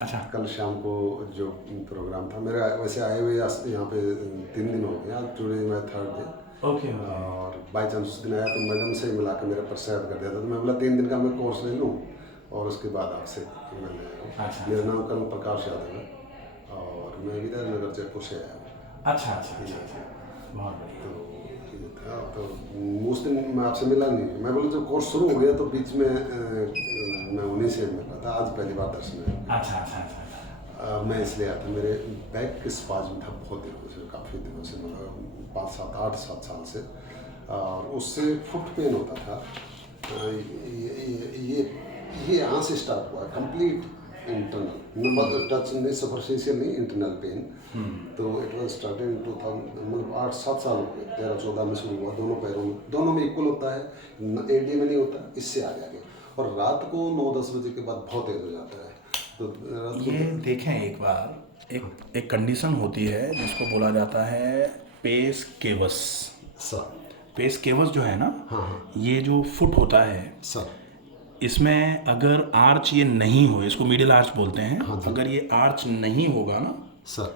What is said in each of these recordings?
अच्छा। कल शाम को जो प्रोग्राम था मेरा, वैसे आए हुए यहाँ पे 3 दिन हो गया, टुडे मैं थर्ड डे। Okay, okay. और बाई चांस उस दिन आया तो मैडम से मिला के मेरा पर्चा ऐड कर दिया था, तो मैं बोला 3 दिन का मैं कोर्स ले लूँ और उसके बाद आपसे मिलने आया हूँ। अच्छा, मेरा अच्छा। नाम कर्ण प्रकाश यादव है और मैं विद्या नगर जयपुर से आया हूँ। अच्छा, अच्छा, अच्छा, ये अच्छा। बहुत बढ़िया। तो ये था, तो उस दिन मैं आपसे मिला नहीं, मैं बोला जब कोर्स शुरू हो गया तो बीच में मैं उन्हीं से मिल रहा था, आज पहली बार दर्शन में हुए। अच्छा, अच्छा, अच्छा, अच्छा। मैं इसलिए आया था, मेरे बैक के स्पाज्म था बहुत दिनों से, काफ़ी दिनों से, मतलब 5 7 8 7 साल से। और उससे फुट पेन होता था। ये यहाँ से स्टार्ट हुआ, कंप्लीट इंटरनल, नंबर टच नहीं, सुपरफिशियल नहीं, इंटरनल पेन। तो इट वाज स्टार्टेड इन 2000, मतलब 8 7 साल हो गए, 13 14 में शुरू हुआ। दोनों पैरों में, दोनों में इक्वल होता है, एडी में नहीं होता, इससे आगे। और रात को 9 10 बजे के बाद बहुत तेज हो जाता है, तो रात को ये देखें एक बार, एक एक कंडीशन होती है जिसको बोला जाता है पेस केवस। सर। पेस केवस जो है ना, हाँ हाँ ये जो फुट होता है, सर। इसमें अगर आर्च ये नहीं हो, इसको मिडिल आर्च बोलते हैं, हाँ जी अगर ये आर्च नहीं होगा ना सर।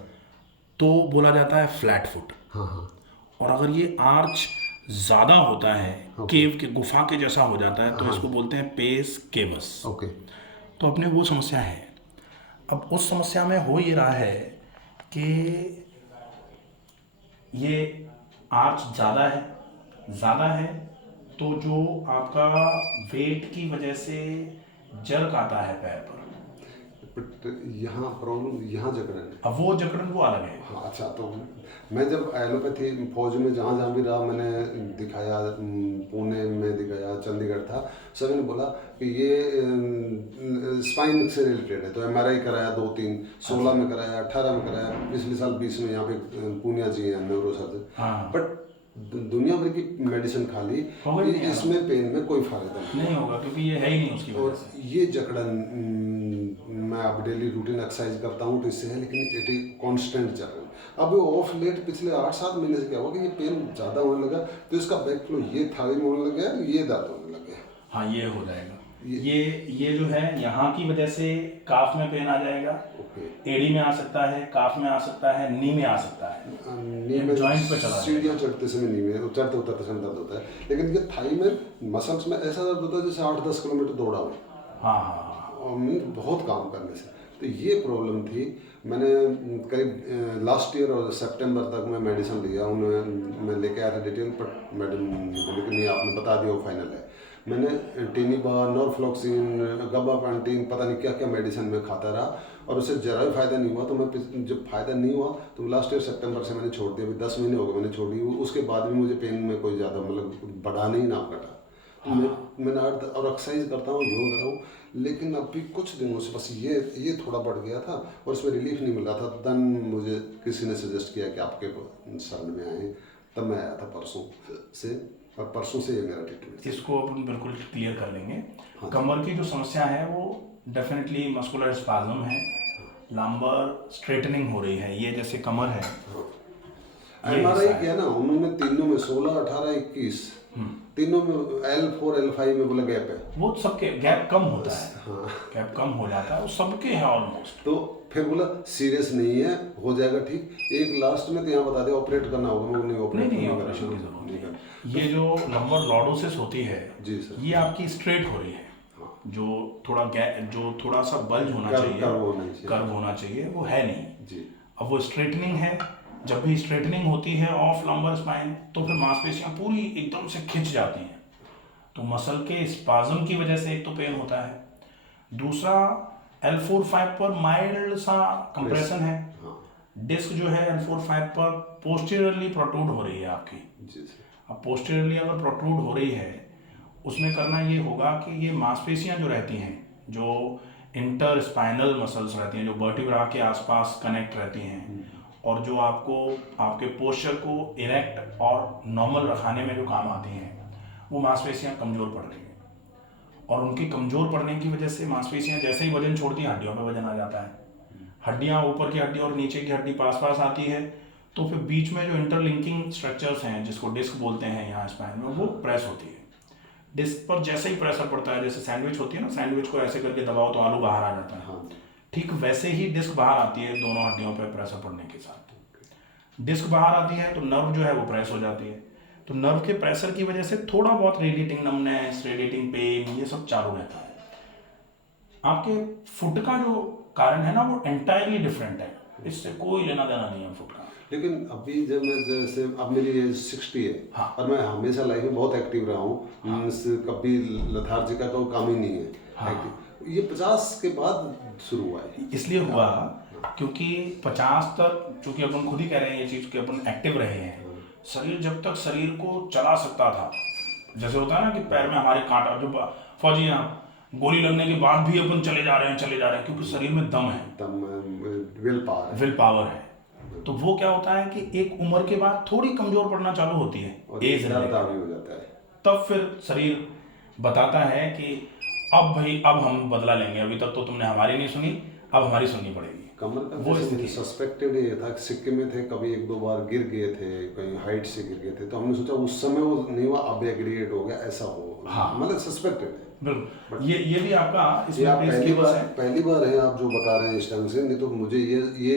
तो बोला जाता है फ्लैट फुट। हाँ हाँ। और अगर ये आर्च ज़्यादा होता है, ओके। केव के गुफा के जैसा हो जाता है, तो हाँ। इसको बोलते हैं पेस केवस। ओके। तो अपने वो समस्या है। अब उस समस्या में हो ये रहा है कि ये आर्च ज़्यादा है, तो जो आपका वेट की वजह से जर्क आता है पैर पर, बट यहाँ प्रॉब्लम, यहाँ जकड़न है। अब वो जकड़न वो अलग है। हाँ अच्छा, तो मैं जब एलोपैथी फौज में जहाँ जहाँ भी रहा, मैंने दिखाया, पुणे में दिखाया, चंडीगढ़ था, सभी ने बोला कि ये स्पाइन से रिलेटेड है। तो एमआरआई कराया 2 3, 16 में कराया, 18 में कराया, पिछले साल 20 में यहाँ पे पूनिया जी हैं न्यूरो सर्जन। हाँ। बट दुनिया भर की मेडिसिन खा ली, होगा ही नहीं यार। इसमें पेन में कोई फायदा नहीं नहीं है। होगा क्योंकि ये है ही नहीं उसकी वजह और से। ये जकड़न, मैं अब डेली रूटीन एक्सरसाइज करता हूँ तो इससे है, लेकिन इट कांस्टेंट चल रहा है। अब ऑफ लेट पिछले 8 7 महीने से क्या हुआ कि ये पेन ज़्यादा होने लगा, तो इसका बैक फ्लो ये थाई में होने लग गया, ये दर्द होने लग गया। हाँ, ये हो जाएगा। ये ये जो है यहाँ की वजह से काफ में पेन आ जाएगा, ओके। एड़ी में आ सकता है, काफ में आ सकता है, नी में आ सकता है, नी एक में जॉइंट पे चला सीढ़ियाँ जाएगा। चढ़ते समय, नी में चढ़ते उतरते समय दर्द होता है, लेकिन ये थाई में मसल्स में ऐसा दर्द होता है जैसे 8 10 किलोमीटर दौड़ा हो। हाँ, हाँ, हाँ। और बहुत काम करने से, तो ये प्रॉब्लम थी। मैंने करीब लास्ट ईयर और सितंबर तक मैं मेडिसिन लिया, उन्हें मैं लेके आया था डिटेल, बट मैडम बोले कि नहीं, आपने बता दिया वो फाइनल है। मैंने टेनिबा, नॉरफ्लॉक्सिन, गाबापेंटिन, पता नहीं क्या क्या मेडिसिन में खाता रहा, और उससे जरा भी फायदा नहीं हुआ। तो मैं जब फायदा नहीं हुआ तो लास्ट ईयर सितंबर से मैंने छोड़ दिया, अभी 10 महीने हो गए मैंने छोड़ी। उसके बाद भी मुझे पेन में कोई ज़्यादा, मतलब बढ़ा नहीं ना घटा। तो मैंने और एक्सरसाइज करता हूँ, योग कर रहा हूँ, लेकिन अभी कुछ दिनों से बस ये थोड़ा बढ़ गया था और इसमें रिलीफ नहीं मिल रहा था। देन मुझे किसी ने सजेस्ट किया कि आपके शरण में आए, तब मैं आया था परसों से, और परसों से ये मेरा ट्रीटमेंट। इसको अपन बिल्कुल क्लियर कर लेंगे। हाँ जी। कमर की जो समस्या है वो डेफिनेटली मस्कुलर स्पाज्म है, लंबर स्ट्रेटनिंग हो रही है, ये जैसे कमर है, ये एमआरआई हिस्सा है। किया ना उन्होंने, तीनों में 16 18 21, तीनों में L4 L5 में बोला गैप है। वो सबके गैप कम होता है, हाँ। गैप कम हो जाता है, वो सबके हैं ऑलमोस्ट। तो फिर बोला सीरियस नहीं है, हो जाएगा ठीक। एक लास्ट में तो यहाँ बता दिया ऑपरेट करना होगा, मैं नहीं नहीं ऑपरेट नहीं, नहीं ऑपरेशन की करना। जरूरत नहीं करना। नहीं। ये जो लंबर लॉर्डोसिस होती है, जी सर। ये आपकी स्ट्रेट हो रही है। जो थोड़ा जो थोड़ा सा बल्ज होना चाहिए, कर्व होना चाहिए, वो है नहीं जी। अब वो स्ट्रेटनिंग है। जब भी स्ट्रेटनिंग होती है ऑफ लंबर स्पाइन, तो फिर मांसपेशियां पूरी एकदम से खिंच जाती हैं, तो मसल के स्पाज्म की वजह से एक तो पेन होता है, दूसरा L4-5 पर माइल्ड सा कंप्रेशन है। हाँ डिस्क जो है L4-5 पर पोस्टीरियरली प्रोट्रूड हो रही है आपकी। जी सर। अब पोस्टीरियरली अगर प्रोट्रूड हो रही है, उसमें करना ये होगा कि ये मांसपेशियां जो रहती हैं, जो इंटर स्पाइनल मसल्स रहती हैं, जो वर्टिब्रा के आसपास कनेक्ट रहती हैं, और जो आपको आपके पोस्चर को इरेक्ट और नॉर्मल रखाने में जो काम आती हैं, वो मांसपेशियां कमज़ोर पड़ रही हैं। और उनकी कमज़ोर पड़ने की वजह से मांसपेशियां जैसे ही वजन छोड़ती हैं, हड्डियों में वजन आ जाता है। हड्डियां, ऊपर की हड्डी और नीचे की हड्डी पास पास आती है, तो फिर बीच में जो इंटरलिंकिंग स्ट्रक्चर्स हैं, जिसको डिस्क बोलते हैं यहाँ स्पाइन में, वो प्रेस होती है। डिस्क पर जैसे ही प्रेशर पड़ता है, जैसे सैंडविच होती है ना, सैंडविच को ऐसे करके दबाओ तो आलू बाहर आ जाता है, हाँ ठीक वैसे ही डिस्क बाहर आती है दोनों हड्डियों पर प्रेशर पड़ने के साथ। डिस्क बाहर आती है तो नर्व जो है वो प्रेस हो जाती है, तो नर्व के प्रेशर की वजह से थोड़ा बहुत रेडिएटिंग नमनेस, रेडिएटिंग पेन, ये सब चालू रहता है। आपके फुट का जो कारण है ना वो एंटायरली डिफरेंट है, इससे कोई लेना देना नहीं है फुट का। लेकिन अभी जब मैं जैसे अब मेरी एज 60 है, हाँ। और मैं हमेशा लाइफ में बहुत एक्टिव रहा हूँ, मीन्स कभी लेथार्जी का कोई काम ही नहीं है। हाँ। एक्टिव ये 50 के बाद शुरू हुआ है। इसलिए हुआ क्योंकि 50 तक, चूंकि अपन खुद ही कह रहे हैं ये चीज़ कि अपन एक्टिव रहे हैं, शरीर जब तक शरीर को चला सकता था, जैसे होता है ना कि पैर में हमारे कांटा, जो फौजी यहाँ गोली लगने के बाद भी अपन चले जा रहे हैं क्योंकि शरीर में दम है, विल पावर है। तो वो क्या होता है कि एक उम्र के बाद थोड़ी कमजोर पड़ना चालू होती है, एज हो जाता है, तब फिर शरीर बताता है कि अब भाई अब हम बदला लेंगे, अभी तक तो तुमने हमारी नहीं सुनी, अब हमारी सुननी पड़ेगी। कमर का वो स्थिति सस्पेक्टेड ये था कि सिक्किम में थे, कभी 1-2 बार गिर गए थे, कहीं हाइट से गिर गए थे, तो हमने सोचा उस समय वो नहीं हुआ, अब एग्रीगेट हो गया, ऐसा हो। हाँ, मतलब सस्पेक्टेड है बिल्कुल। ये भी आपका ये आप पहली बार है आप जो बता रहे हैं इस ढंग से, नहीं तो मुझे ये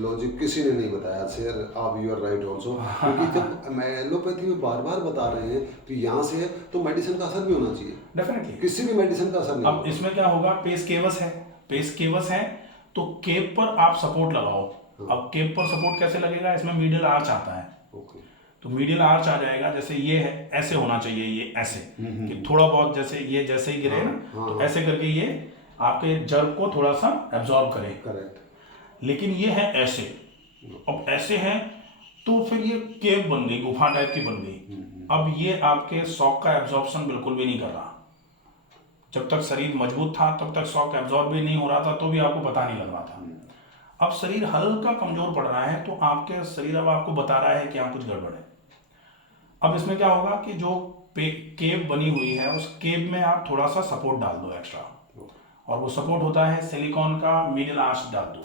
लॉजिक किसी ने नहीं बताया। सर आप यू आर राइट ऑल्सो, क्योंकि जब एलोपैथी में बार बार बता रहे हैं तो यहाँ से है तो मेडिसिन का असर भी होना चाहिए, डेफिनेटली किसी भी मेडिसिन का असर नहीं। अब इसमें क्या होगा, पेस केवस है तो केप पर आप सपोर्ट लगाओ। अब केप पर सपोर्ट कैसे लगेगा, इसमें मीडियल आर्च आता है, तो मीडियल आर्च आ जाएगा, जैसे ये है ऐसे होना चाहिए, ये ऐसे कि थोड़ा बहुत जैसे ये जैसे ही गिरे ना, तो ऐसे करके ये आपके जड़ को थोड़ा सा एब्जॉर्ब करे। करेक्ट। लेकिन ये है ऐसे, अब ऐसे है तो फिर ये केव बन गई, गुफा टाइप की बन गई। अब ये आपके शॉक का एब्जॉर्प्शन बिल्कुल भी नहीं कर रहा। जब तक शरीर मजबूत था तब तक शॉक एब्जॉर्ब भी नहीं हो रहा था, तो भी आपको पता नहीं लग रहा था। अब शरीर हल्का कमजोर पड़ रहा है तो आपके शरीर अब आपको बता रहा है कि यहाँ कुछ गड़बड़ है। अब इसमें क्या होगा कि जो केव बनी हुई है उस केव में आप थोड़ा सा सपोर्ट डाल दो एक्स्ट्रा, और वो सपोर्ट होता है सिलिकॉन का मीडियल आर्च डाल दो।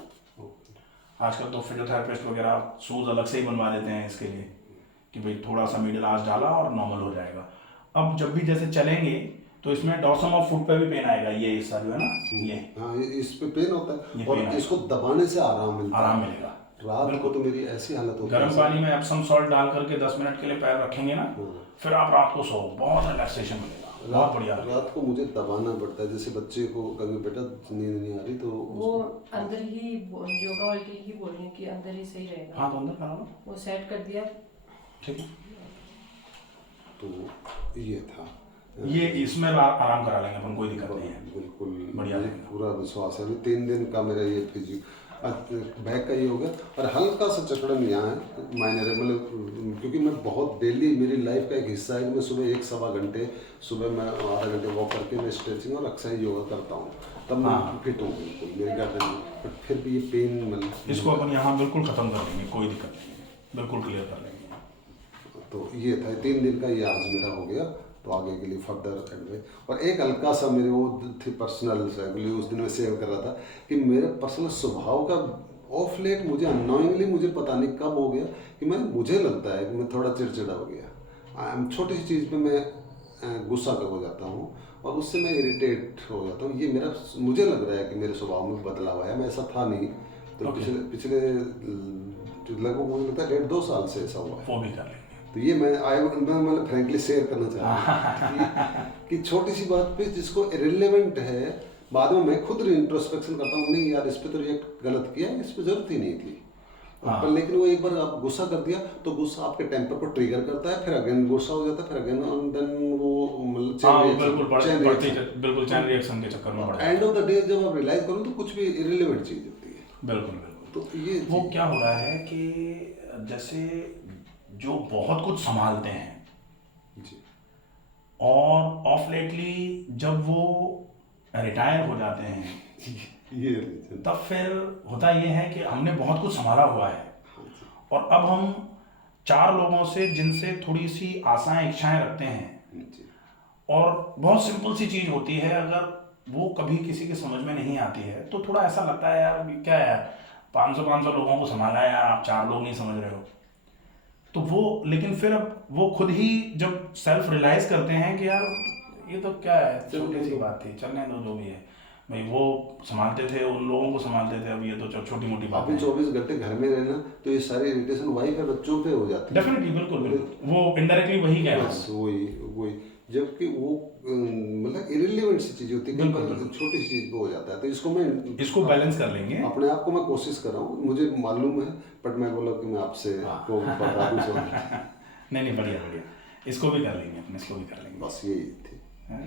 आजकल तो फिजियोथेरेपिस्ट वगैरह शूज अलग से ही बनवा देते हैं इसके लिए कि भाई थोड़ा सा मीडियल आर्च डाला और नॉर्मल हो जाएगा। अब जब भी जैसे चलेंगे तो इसमें डॉर्सम ऑफ फुट पे भी पेन आएगा, ये हिस्सा जो है ना, ये हाँ, इस पे पेन होता है और इसको दबाने से आराम मिलेगा। रात को तो मेरी ऐसी हालत होती है, गर्म पानी में एप्सम सॉल्ट डाल करके 10 मिनट के लिए पैर रखेंगे ना, फिर आप रात को सो, बहुत रिलैक्सेशन मिलेगा, बहुत बढ़िया। रात को मुझे दबाना पड़ता है, जैसे बच्चे को कभी बेटा नींद नहीं आ रही तो वो अंदर ही योगा वाले ही बोल रही कि अंदर ही सही रहेगा। हाँ तो अंदर करा लो, वो सेट कर दिया, ठीक है। तो ये था, ये इसमें आराम करा लेंगे अपन, कोई दिक्कत नहीं है, बिल्कुल बढ़िया। पूरा विश्वास है। 3 दिन का मेरा ये फिजियो बैक का ये हो गया, और हल्का सा चकड़न यहाँ है माइनर है, मतलब क्योंकि मैं बहुत डेली मेरी लाइफ का एक हिस्सा है कि मैं सुबह 1-1.25 घंटे, सुबह मैं आधा घंटे वॉक करके मैं स्ट्रेचिंग और एक्सरसाइज योगा करता हूँ, तब मैं फिट हूँ बिल्कुल, मेरी गर्दन में। बट फिर भी ये पेन मतलब इसको अपन यहाँ बिल्कुल ख़त्म कर लेंगे, कोई दिक्कत नहीं है, बिल्कुल क्लियर कर लेंगे। तो ये था 3 दिन का, ये आज मेरा हो गया, तो आगे के लिए फर्दर एडवाइस। और एक हल्का सा मेरे वो थी पर्सनल, उस दिन मैं शेयर कर रहा था कि मेरे पर्सनल स्वभाव का ऑफ लेट मुझे अननोइंगली, मुझे पता नहीं कब हो गया कि मुझे लगता है कि मैं थोड़ा चिड़चिड़ा हो गया। छोटी सी चीज़ पे मैं गुस्सा हो जाता हूँ और उससे मैं इरिटेट हो जाता हूँ। ये मेरा, मुझे लग रहा है कि मेरे स्वभाव में बदलाव आया, मैं ऐसा था नहीं। तो पिछले लगभग मुझे लगता है 1.5-2 साल से ऐसा हुआ है। वो भी कर लेंगे। तो ये मैं मतलब फ्रैंकली शेयर करना चाह रहा हूँ कि छोटी सी बात पे जिसको इरिलेवेंट है, बाद में मैं खुद इंट्रोस्पेक्शन करता हूँ, नहीं यार इस पे तो रिएक्ट गलत किया, इस पे जरूरत ही नहीं थी। पर लेकिन वो एक बार आप गुस्सा कर दिया तो गुस्सा आपके टेम्पर को ट्रिगर करता है, फिर अगेन गुस्सा हो जाता है, फिर अगेन देन वो मतलब बिल्कुल चैन रिएक्शन के चक्कर में एंड ऑफ द डे जब आप रियलाइज करो तो कुछ भी इरिलेवेंट चीज होती है। बिल्कुल। तो ये वो क्या हो रहा है कि जैसे जो बहुत कुछ संभालते हैं जी, और ऑफ लेटली जब वो रिटायर हो जाते हैं ये तब फिर होता ये है कि हमने बहुत कुछ संभाला हुआ है, और अब हम 4 लोगों से जिनसे थोड़ी सी आशाएं इच्छाएं रखते हैं, और बहुत सिंपल सी चीज़ होती है, अगर वो कभी किसी के समझ में नहीं आती है तो थोड़ा ऐसा लगता है यार क्या है, 500 लोगों को संभाला है यार, आप 4 लोग नहीं समझ रहे हो। तो वो, लेकिन फिर अब वो खुद ही जब सेल्फ रियलाइज करते हैं कि यार ये तो क्या है, छोटी सी बात थी, चलने दो जो भी है, भाई वो संभालते थे, उन लोगों को संभालते थे, अब ये तो छोटी मोटी बात अभी है। 24 घंटे घर में रहना तो ये सारी इरिटेशन वाइफ है बच्चों पे हो जाती है। डेफिनेटली, बिल्कुल बिल्कुल, वो इनडायरेक्टली वही कह रहा हूँ। बस वही वही, जबकि वो मतलब इरिलेवेंट सी चीज होती है, कई बार छोटी सी चीज पे हो जाता है। तो इसको मैं इसको बैलेंस कर लेंगे। अपने आप को मैं कोशिश कर रहा हूँ, मुझे मालूम है, बट मैं बोला कि मैं आपसे को बता दूं नहीं नहीं, बढ़िया बढ़िया, इसको भी कर लेंगे अपने, इसको भी कर लेंगे। बस यही थी। हाँ।